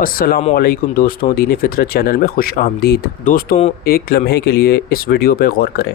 السلام علیکم دوستوں، دین فطرت چینل میں خوش آمدید۔ دوستوں، ایک لمحے کے لیے اس ویڈیو پہ غور کریں۔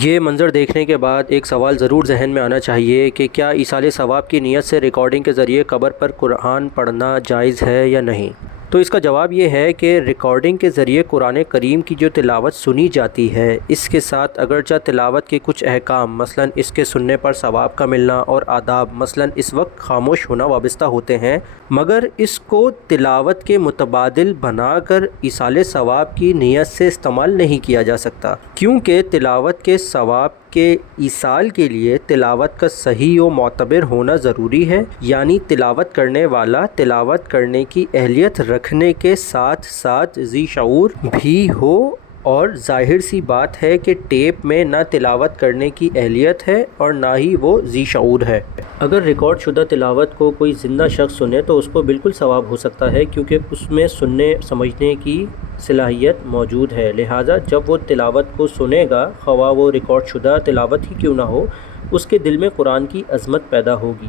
یہ منظر دیکھنے کے بعد ایک سوال ضرور ذہن میں آنا چاہیے کہ کیا ایصال ثواب کی نیت سے ریکارڈنگ کے ذریعے قبر پر قرآن پڑھنا جائز ہے یا نہیں؟ تو اس کا جواب یہ ہے کہ ریکارڈنگ کے ذریعے قرآن کریم کی جو تلاوت سنی جاتی ہے، اس کے ساتھ اگرچہ تلاوت کے کچھ احکام مثلا اس کے سننے پر ثواب کا ملنا اور آداب مثلا اس وقت خاموش ہونا وابستہ ہوتے ہیں، مگر اس کو تلاوت کے متبادل بنا کر ایصال ثواب کی نیت سے استعمال نہیں کیا جا سکتا، کیونکہ تلاوت کے ثواب کے ایصال کے لیے تلاوت کا صحیح و معتبر ہونا ضروری ہے، یعنی تلاوت کرنے والا تلاوت کرنے کی اہلیت رکھنے کے ساتھ ساتھ ذی شعور بھی ہو، اور ظاہر سی بات ہے کہ ٹیپ میں نہ تلاوت کرنے کی اہلیت ہے اور نہ ہی وہ ذی شعور ہے۔ اگر ریکارڈ شدہ تلاوت کو کوئی زندہ شخص سنے تو اس کو بالکل ثواب ہو سکتا ہے، کیونکہ اس میں سننے سمجھنے کی صلاحیت موجود ہے، لہٰذا جب وہ تلاوت کو سنے گا، خواہ وہ ریکارڈ شدہ تلاوت ہی کیوں نہ ہو، اس کے دل میں قرآن کی عظمت پیدا ہوگی۔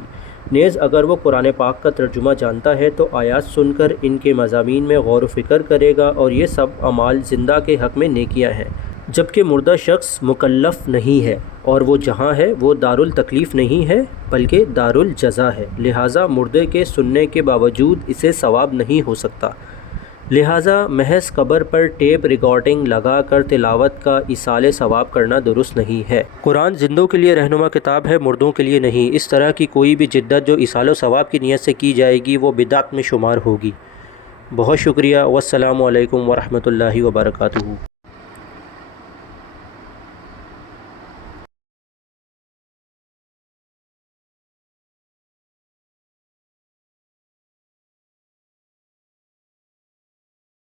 نیز اگر وہ قرآن پاک کا ترجمہ جانتا ہے تو آیات سن کر ان کے مضامین میں غور و فکر کرے گا، اور یہ سب اعمال زندہ کے حق میں نیکیاں ہیں، جبکہ مردہ شخص مکلف نہیں ہے، اور وہ جہاں ہے وہ دارالتکلیف نہیں ہے بلکہ دارالجزا ہے، لہٰذا مردے کے سننے کے باوجود اسے ثواب نہیں ہو سکتا۔ لہٰذا محض قبر پر ٹیپ ریکارڈنگ لگا کر تلاوت کا ایصال ثواب کرنا درست نہیں ہے۔ قرآن زندوں کے لیے رہنما کتاب ہے، مردوں کے لیے نہیں۔ اس طرح کی کوئی بھی جدت جو ایصال ثواب کی نیت سے کی جائے گی وہ بدعت میں شمار ہوگی۔ بہت شکریہ، والسلام علیکم ورحمۃ اللہ وبرکاتہ۔